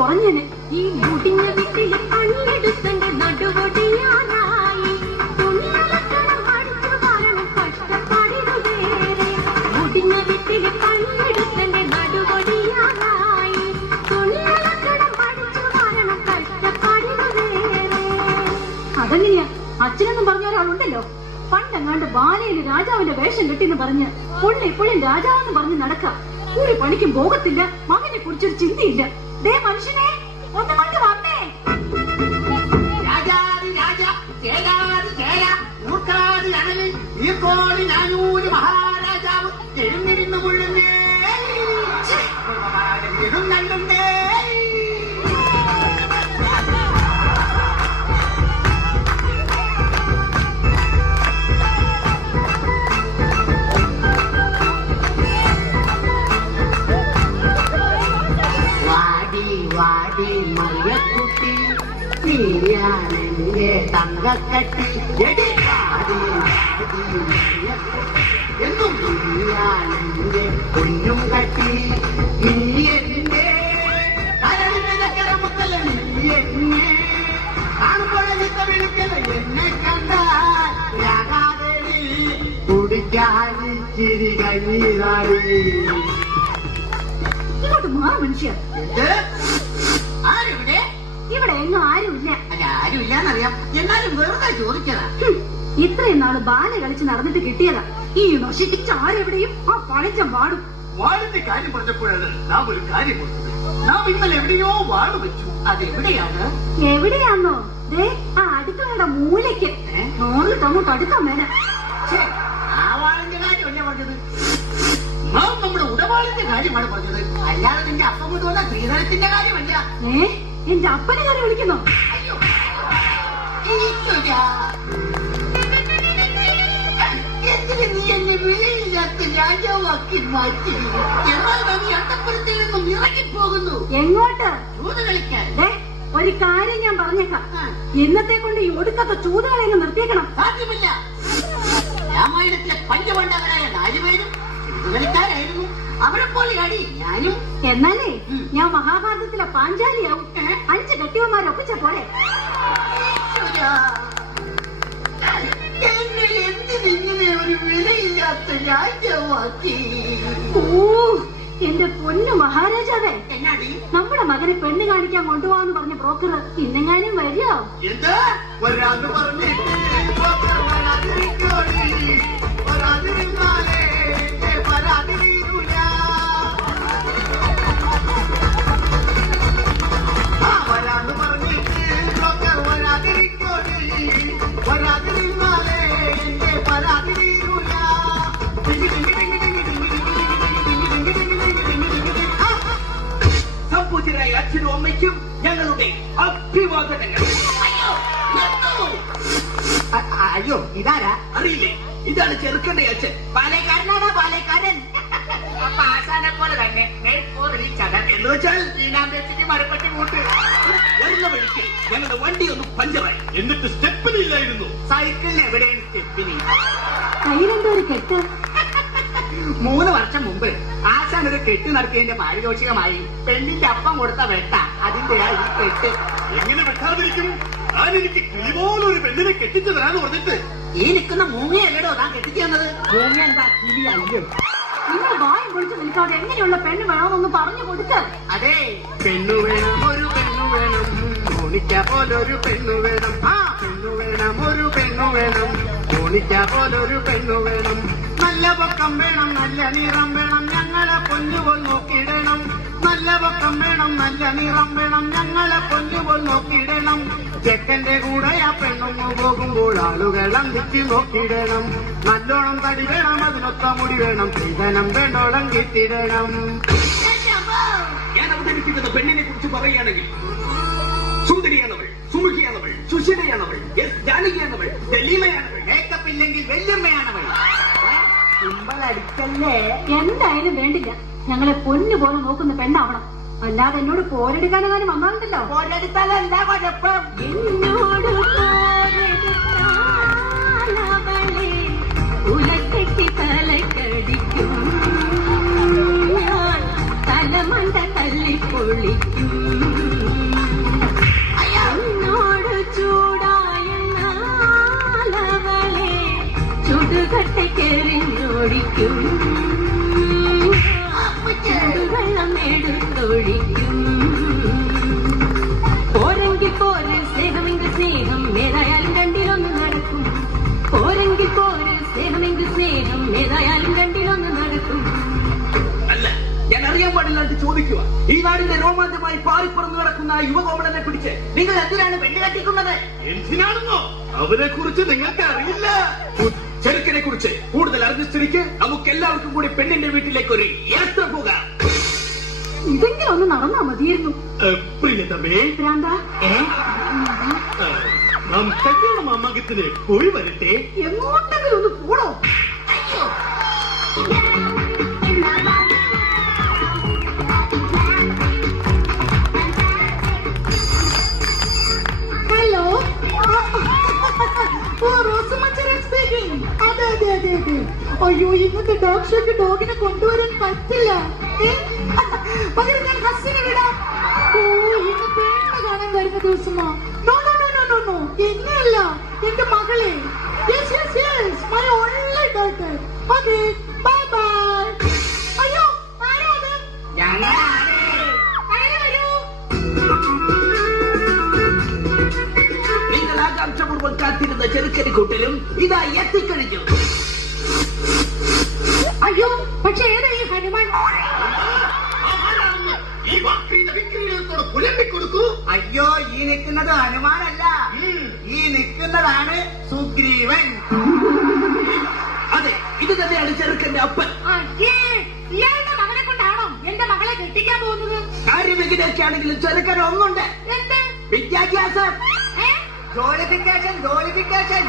കുറഞ്ഞനെ. ഈ മുടിഞ്ഞ വീട്ടിൽ പണിയെടുത്തന്റെ നടുവൊടിയാനായി തുണിയലക്കണം അടിച്ചു വരണം കഷ്ടപ്പാടിനുവേറെ. മുടിഞ്ഞ വീട്ടിൽ പണിയെടുത്തന്റെ നടുവൊടിയാനായി തുണിയലക്കണം അടിച്ചു വരണം കഷ്ടപ്പാടിനുവേറെ. അതെങ്ങനെയാ? അച്ഛനെന്നും പറഞ്ഞ ഒരാളുണ്ടല്ലോ. പണ്ടെങ്ങാണ്ട് ബാലയില് രാജാവിന്റെ വേഷം കെട്ടിന്ന് പറഞ്ഞ് പുള്ളി രാജാവെന്ന് പറഞ്ഞ് നടക്കാം. ഒരു പണിക്കും പോകത്തില്ല. മകനെ കുറിച്ചൊരു ചിന്തയില്ല. ദേ മനുഷ്യനെ ഒന്ന് കൊണ്ട് വന്നേ. മഹാരാജാവ് എഴുന്നിരുന്നു കൊള്ളുന്നേ കണ്ടുണ്ടേ. വാടി മറിയക്കുട്ടി നീയാണെന്റെ തങ്കക്കട്ടി എന്നും നീയാണെന്റെ പൊന്നും കട്ടി. നീ എന്റെ മുത്തല, നീ എന്നെ കാണുമ്പോഴത്തെ വിളിക്കല. എന്നെ കണ്ടാൽ കുടിക്കാൻ ചിരി കഞ്ഞീരാടി. ഇങ്ങോട്ട് മാറ മനുഷ്യ. ആരിവിടെ? ഇവിടെ എങ്ങും ആരുമില്ല. അല്ല, ആരുമില്ലാന്നറിയാം, എന്നാലും വെറുതെ ചോദിച്ചതാ. ഇത്രയും നാള് ബാല കളിച്ച് നടന്നിട്ട് കിട്ടിയതാ. ഈ നശിപ്പിച്ച ആരെവിടെയും ആ പഴഞ്ചം വാടും. വാടിന്റെ കാര്യം പറഞ്ഞപ്പോഴാണ് നാം ഒരു കാര്യം കൊടുത്തത്. നാം ഇന്നലെ എവിടെയോ വാട് വെച്ചു. അതെവിടെയാണ്? എവിടെയാന്നോ? ദേ ആ അടുക്കളയുടെ മൂലയ്ക്ക്. 100 അങ്ങോട്ട് അടുക്കാൻ മേല. ആ വാളിന്റെ കാര്യമല്ല പറഞ്ഞത്, നാം നമ്മുടെ ഉടവാളിന്റെ കാര്യമാണ് പറഞ്ഞത്. അല്ലാതെ നിന്റെ അപ്പം കൊണ്ടുവന്ന ശ്രീധരത്തിന്റെ കാര്യമല്ല. എന്റെ അപ്പനെ കറി വിളിക്കുന്നോ? അയ്യോ, എന്തിന് നീ എന്നെ വിലയില്ലാത്ത രാജാവാക്കി മാറ്റി? എന്നാൽ നീ അന്തപ്പുരത്തിൽ നിന്നും ഇറങ്ങിപ്പോകുന്നു. എങ്ങോട്ട്? ചൂത് കളിക്കാൻ. ഒരു കാര്യം ഞാൻ പറഞ്ഞേക്കാം. ഇന്നത്തെ കൊണ്ട് ഈ ഒടുക്കത്തെ ചൂതുകളെ നിർത്തിയേക്കണം. സാധ്യമല്ല. രാമായണത്തിലെ പഞ്ചപാണ്ഡവരായ 4 പേരും ചൂതുകളിക്കാരായിരുന്നു. അവരെ പോലെ അടി ഞാനും. എന്നാലേ ഞാൻ മഹാഭാരതത്തിലെ പാഞ്ചാലിയാവും. 5 കെട്ടിയവന്മാരൊപ്പിച്ച പോലെ. എന്തിനിങ്ങനെ ഒരു വിലയില്ലാത്ത രാജാവാക്കി? എന്റെ പൊന്നു മഹാരാജാവേ, നമ്മുടെ മകനെ പെണ്ണ് കാണിക്കാൻ കൊണ്ടുപോകാന്ന് പറഞ്ഞ ബ്രോക്കർ ഇന്നെങ്ങാനും വരികയോ? സംപൂജ്യരായ അച്ഛനും അമ്മയ്ക്കും ഞങ്ങളുടെ അഭിവാദനങ്ങൾ. അയ്യോ, ഇതാരാ? അറിയില്ലേ? ഇതാണ് ചെറുക്കന്റെ അച്ഛൻ. പാലക്കാരനാണ്. പാലക്കാരൻ. അപ്പൊ ആശാനെ പോലെ തന്നെ എന്ന് വെച്ചാൽ ഈനാമ്പേച്ചിക്ക് മരപ്പറ്റി കൂട്ട്. വരുന്ന വഴിക്ക് ഞങ്ങളുടെ വണ്ടി ഒന്ന് പഞ്ചറായി. എന്നിട്ട് സ്റ്റെപ്പിനില്ലായിരുന്നു. സൈക്കിളിന് എവിടെയാണ് സ്റ്റെപ്പിനി? കയ്യിലെന്തോ ഒരു കെട്ട്. 3 വർഷം മുമ്പ് ആശാൻ ഒരു കെട്ട് നടത്തിയതിന്റെ പാരിതോഷികമായി പെണ്ണിന്റെ അപ്പം കൊടുത്ത വെട്ട. അതിന്റെ ഈ കെട്ട് എങ്ങനെ വെട്ടാതിരിക്കും? ഞാൻ എനിക്ക് കിളിപോലൊരു പെണ്ണിനെ കെട്ടിച്ചു തരാന്ന് പറഞ്ഞിട്ട് ഈ നിൽക്കുന്ന മൂങ്ങയല്ലടോ താൻ കെട്ടിച്ചു തന്നത്. മൂങ്ങ എന്താ കിളി അയ്യോ? നിങ്ങൾ വായും പൊളിച്ചു നിൽക്കാതെ എങ്ങനെയുള്ള പെണ്ണ് വേണമെന്ന് പറഞ്ഞു കൊടുക്ക. അതെ, പെണ്ണു വേണം, ഒരു പെണ്ണു വേണം, മോണിക്ക പോലൊരു പെണ്ണു വേണം. ആ പെണ്ണു വേണം, ഒരു പെണ്ണു വേണം, മോണിക്ക പോലൊരു പെണ്ണു വേണം. നല്ല പൊക്കം വേണം, നല്ല നിറം വേണം, ഞങ്ങളെ പൊന്നുപോൽ നോക്കിയിടണം. നല്ല പൊക്കം വേണം, നല്ല നിറം വേണം, ഞങ്ങളെ പൊന്നുപോൽ നോക്കിയിടണം. ചെക്കന്റെ കൂടെ ആ പെണ്ണൊന്നു പോകുമ്പോൾ ആളുകൾ അന്തിച്ച് നോക്കിയിടണം. നല്ലോണം തടി വേണം, അതിനൊത്ത മുടി വേണം, സ്ത്രീധനം വേണ്ടോളം കിട്ടിയിടണം. ഞാൻ അവതരിപ്പിക്കുന്ന പെണ്ണിനെ കുറിച്ച് പറയുകയാണെങ്കിൽ സുന്ദരിയാണവൾ, സുമുഖിയാണവൾ, സുശീലയാണവൾ, ജാനകിയാണവൾ, ദലീമയാണവൾ, മേക്കപ്പ് ഇല്ലെങ്കിൽ വല്യമ്മയാണവൾ. കുമ്പളടിക്കല്ലേ? എന്തായാലും വേണ്ടില്ല, ഞങ്ങളെ പൊന്നു പോലെ നോക്കുന്ന പെണ്ണാവണം. അല്ലാതെ എന്നോട് പോരെടുക്കാനെങ്ങാനും വന്നാലുണ്ടല്ലോ. പോരെടുത്താലല്ല കുഴപ്പം. എന്നോട് ഉലക്കെട്ടി തലക്കടിക്കും, ഞാൻ തലമണ്ട തല്ലിപ്പൊളിക്കും. കുടിക്കും, വെള്ളം എടുത്തൊഴിക്കും. പോരെങ്കിൽ പോര് സ്നേഹമെങ്കിൽ സ്നേഹം, ഏതായാലും രണ്ടിലൊന്ന് നടക്കും. പോരെങ്കിൽ പോര് സ്നേഹമെങ്കിൽ സ്നേഹം, ഏതായാലും രണ്ടിലൊന്ന് നടക്കും. അല്ല, ഞാൻ അറിയാൻ പാടില്ലാണ്ട് ചോദിക്കുക. ഈ നാടിന്റെ രോമാഞ്ചമായി പാറിപ്പറന്നു കിടക്കുന്ന ആ യുവകോമളനെ പിടിച്ച് നിങ്ങൾ എന്തിനാണ് പെണ്ണ് കെട്ടിക്കുന്നത്? എന്തിനാണെന്നോ അവരെ കുറിച്ച് നിങ്ങൾക്ക് അറിയില്ല. ചെറുക്കനെ കുറിച്ച് കൂടുതൽ അറിഞ്ഞ സ്ഥിതിക്ക് നമുക്ക് എല്ലാവർക്കും കൂടി പെണ്ണിന്റെ വീട്ടിലേക്ക് ഒരു യാത്ര പോകാം. ഇതെങ്കിലും ഒന്ന് നടന്നാ മതിയായിരുന്നു. പ്രിയതമേ, ഭ്രാന്ത, നാം കല്യാണ മാമാങ്കത്തിന് പോയി വരട്ടെ. എങ്ങോട്ടെങ്കിലും ഒന്ന് പോടോ. ഹലോ, അതെ അതെ അതെ അതെ. അയ്യോ, ഇന്നത്തെ ഡോഗ് ഷോക്ക് ഡോഗിനെ കൊണ്ടുവരാൻ പറ്റില്ല. പകരം ഞാൻ ഹസ്സിനെ വിടാം. ഓ, ഇന്ന് പെണ്ണ് കാണാൻ വരുന്ന ദിവസമാ. No no no no no no, എന്നെയല്ല, എന്റെ മകളെ. Yes yes yes, my only daughter. Okay, bye bye. അയ്യോ, ആരാ അത്? നിങ്ങൾ ആകാംക്ഷപൂർവ്വം കാത്തിരുന്ന ചെറുക്കന് കൂട്ടലും ഇതാ എത്തിക്കഴിഞ്ഞു. അയ്യോ, പക്ഷെ ഏതാ ഈ ഹനുമാൻ? ഈ വാക്കിന്റെ വിക്രിയത്തോട് പുലമ്പിക്കൊടുക്കൂ. അയ്യോ, ഈ നിൽക്കുന്നത് ഹനുമാനല്ല, ഈ നിൽക്കുന്നതാണ് സുഗ്രീവൻ. അതെ, ഇത് തന്നെയാണ് ചെറുക്കന്റെ അപ്പൻ. അയ്യേ, ഇയാളുടെ മകളെ കൊണ്ടാണോ എന്റെ മകളെ കെട്ടിക്കാൻ പോകുന്നത്? കാര്യം എങ്ങനെയൊക്കെ ആണെങ്കിലും ചെറുക്കൻ ഒന്നുണ്ട്, എന്ത്? വിദ്യാഭ്യാസം. ജോലിഫിക്കേഷൻ ജോലിഫിക്കേഷൻ.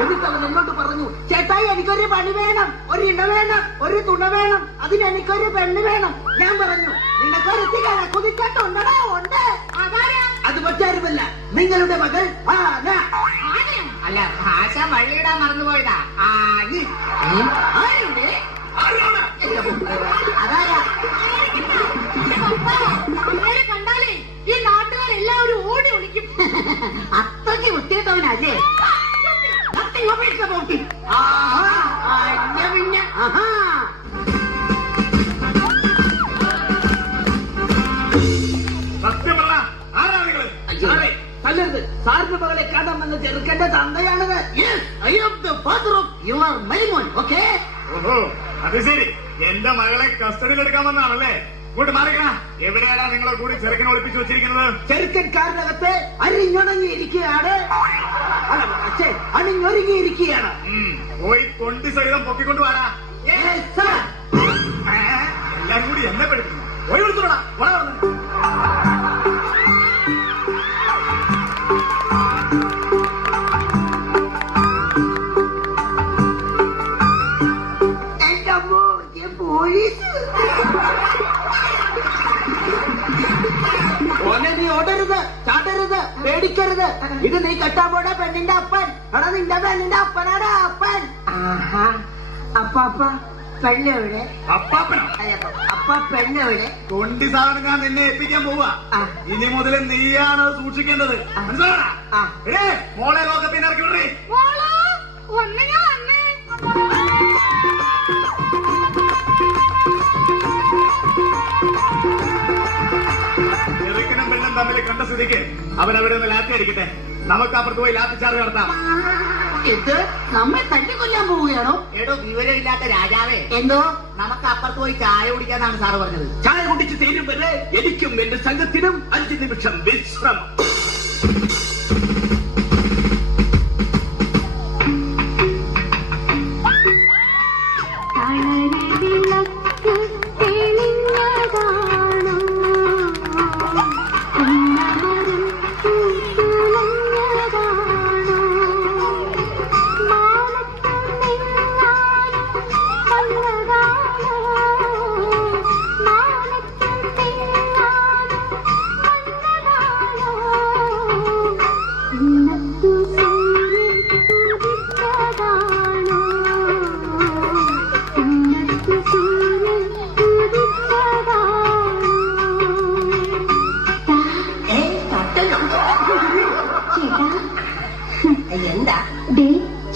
എന്നിട്ട് അവൻ എന്നോട് പറഞ്ഞു, ചേട്ടായി എനിക്കൊരു പണി വേണം, ഒരു ഇണ വേണം, ഒരു തുണ വേണം, അതിന് എനിക്കൊരു പെണ്ണ് വേണം. ഞാൻ പറഞ്ഞു, നിനക്കൊരു കുതിക്കട്ടുണ്ടോ? ഉണ്ട്. അത് മറ്റാരുമല്ല, നിങ്ങളുടെ മകൾ ആന. അല്ല, ഭാഷ വഴിയിടാൻ മറന്നുപോയതാ. ആരുടെ? അതാരാ? അങ്ങനെ കണ്ടാലേ ഈ നാട്ടുകാരെല്ലാവരും ഓടി ഒളിക്കും. അത്രയ്ക്ക് വൃത്തിയിട്ടവനല്ലേ? പിന്നെ സത്യമല്ല, ആരാ നിങ്ങള്? അല്ലരുത്, സാറിന്റെ മകളെ കാണാൻ വന്ന ചെറുക്കന്റെ തന്തയാണത്. I am the father of your മൈമോൻ. ഓക്കെ. ഓഹോ, അത് ശരി. എന്റെ മകളെ കസ്റ്റഡിയിൽ എടുക്കാൻ വന്നാണല്ലേ? ഇങ്ങോട്ട് മാറിക്കണ. എവിടെയാണ് നിങ്ങളെ കൂടി ചെറുക്കനെ ഒളിപ്പിച്ചു വെച്ചിരിക്കുന്നത്? ചെറുക്കൻ കാറിനകത്ത് അരിഞ്ഞൊണങ്ങിയിരിക്കുകയാണ്. അണിഞ്ഞൊരുങ്ങിയിരിക്കുകയാണ്. പോയി തൊണ്ടി സഹിതം പൊക്കിക്കൊണ്ട് വാടാ. എല്ലാരും കൂടി എന്നെ പഠിപ്പിക്കുന്നു. പോയി വിളിച്ചോടാ. എന്റെ അമ്മോ, പോലീസ്. ഓനെ നീ ഓടരുത്, ചാടരുത്, പേടിക്കരുത്. ഇത് നീ കെട്ടാൻ പോടാ പെണ്ണിന്റെ അപ്പൻ. എടാ, നിന്റെ പെണ്ണിന്റെ അപ്പനാടാ അപ്പൻ. അപ്പ പെണ്ണെവിടെ? അപ്പാപ്പനോ? അപ്പ പെണ്ണെവിടെ? തൊണ്ടി സാധനം ഞാൻ നിന്നെ ഏൽപ്പിക്കാൻ പോവാ. ഇനി മുതൽ നീയാണ് അത് സൂക്ഷിക്കേണ്ടത്. മനസ്സിലാവണ? മോളെ ലോകപ്പിന്നെ ഇറക്കി വിടേ. ചെറുക്കനും പെണ്ണും തമ്മിൽ കണ്ട സ്ഥിതിക്ക് അവരവരെ ഒന്ന് ലാത്തി അടിക്കട്ടെ. നമുക്ക് അപ്പുറത്ത് പോയി ലാത്തി ചാർജ് നടത്താം. ഇത് നമ്മെ തല്ലിക്കൊല്ലാൻ പോവുകയാണോ? എടോ, വിവരമില്ലാത്ത രാജാവേ, എന്തോ? നമുക്ക് അപ്പുറത്ത് പോയി ചായ കുടിക്കാന്നാണ് സാറ് പറഞ്ഞത്. ചായ കുടിച്ച് തീരും വരെ എനിക്കും എന്റെ സംഘത്തിനും 5 നിമിഷം വിശ്രമം. എന്താ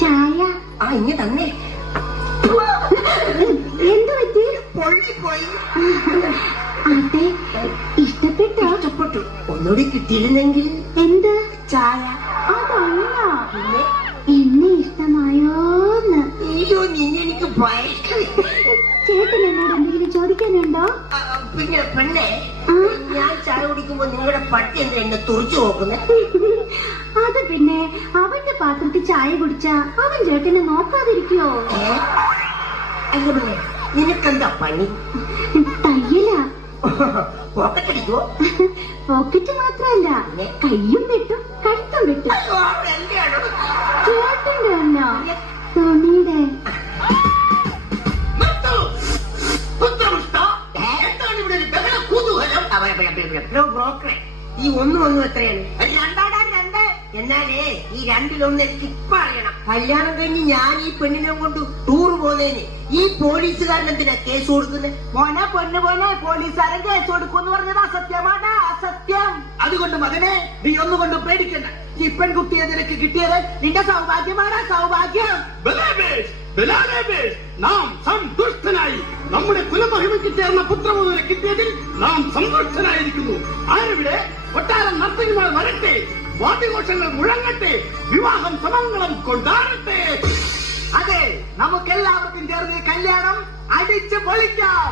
ചായ ഇങ്ങ തന്നെ അതെ, ഇഷ്ടപ്പെട്ടോ? ഇഷ്ടപ്പെട്ടു. ഒന്നുകൂടി കിട്ടിയിരുന്നെങ്കിൽ എന്ത്? ചായ. അതല്ല, പിന്നെ എന്നെ ഇഷ്ടമായോന്ന്. അയ്യോ, നിന്നെ എനിക്ക് ഭയങ്കര. ചേട്ടൻ എന്നോട് എന്തെങ്കിലും ചോദിക്കാനുണ്ടോ? പിന്നെ പെണ്ണെ, ആ? ഞാൻ ചായ കുടിക്കുമ്പോ നിങ്ങളുടെ പട്ടി എന്താ എന്നെ തുറച്ചു നോക്കുന്നത്? അത് പിന്നെ അവന്റെ പാത്രത്തിൽ ചായ കുടിച്ചാ അവൻ ചേട്ടനെ നോക്കാതിരിക്കോ? അല്ല പെണ്ണെ, നിനക്കെന്താ പണി? തയ്യലാ. പോക്കറ്റടിക്കോ? പോക്കറ്റ് മാത്രല്ല, കയ്യും വെട്ടും കഴുത്തും വെട്ടും. എന്റെയാണോ? ചേട്ടന്റെ അല്ല, തുണിയുടെ. എന്താണ് ഇവിടെ ഒരു ബഹള കുതൂഹലം? ബ്രോക്കറെ, ഈ ഒന്നും എത്രയാണ്? 2 എന്നാലേ ഈ 2 എനിക്ക് ഇപ്പൊ അറിയണം. കല്യാണം കഴിഞ്ഞ് ഞാൻ ഈ പെണ്ണിനെ കൊണ്ട് ടൂർ പോകുന്നതിന് ഈ പോലീസുകാരൻ എന്തിനാ കേസ് കൊടുക്കുന്നത്? മോനെ പൊന്നു പോലെ പോലീസുകാരൻ കേസ് കൊടുക്കുമെന്ന് പറഞ്ഞത് അസത്യമാണ്, അസത്യം. അതുകൊണ്ട് മകനെ, നീ ഒന്നുകൊണ്ട് പേടിക്കണ്ട. ഈ പെൺകുട്ടിയെ നിനക്ക് കിട്ടിയത് നിന്റെ സൗഭാഗ്യമാണ്, സൗഭാഗ്യം. നാം സന്തുഷ്ടനായി. നമ്മുടെ കുലമഹിമയ്ക്ക് ചേർന്ന പുത്രമുതലെ കിട്ടിയതിൽ നാം സന്തുഷ്ടനായിരിക്കുന്നു. ആരിവിടെ? കൊട്ടാരം നർത്തകിമാർ വരട്ടെ, വാദ്യഘോഷങ്ങൾ മുഴങ്ങട്ടെ, വിവാഹം സമംഗളം കൊണ്ടാടട്ടെ. അതെ, നമുക്കെല്ലാവർക്കും ചേർന്ന് കല്യാണം അടിച്ച് പൊളിക്കാം.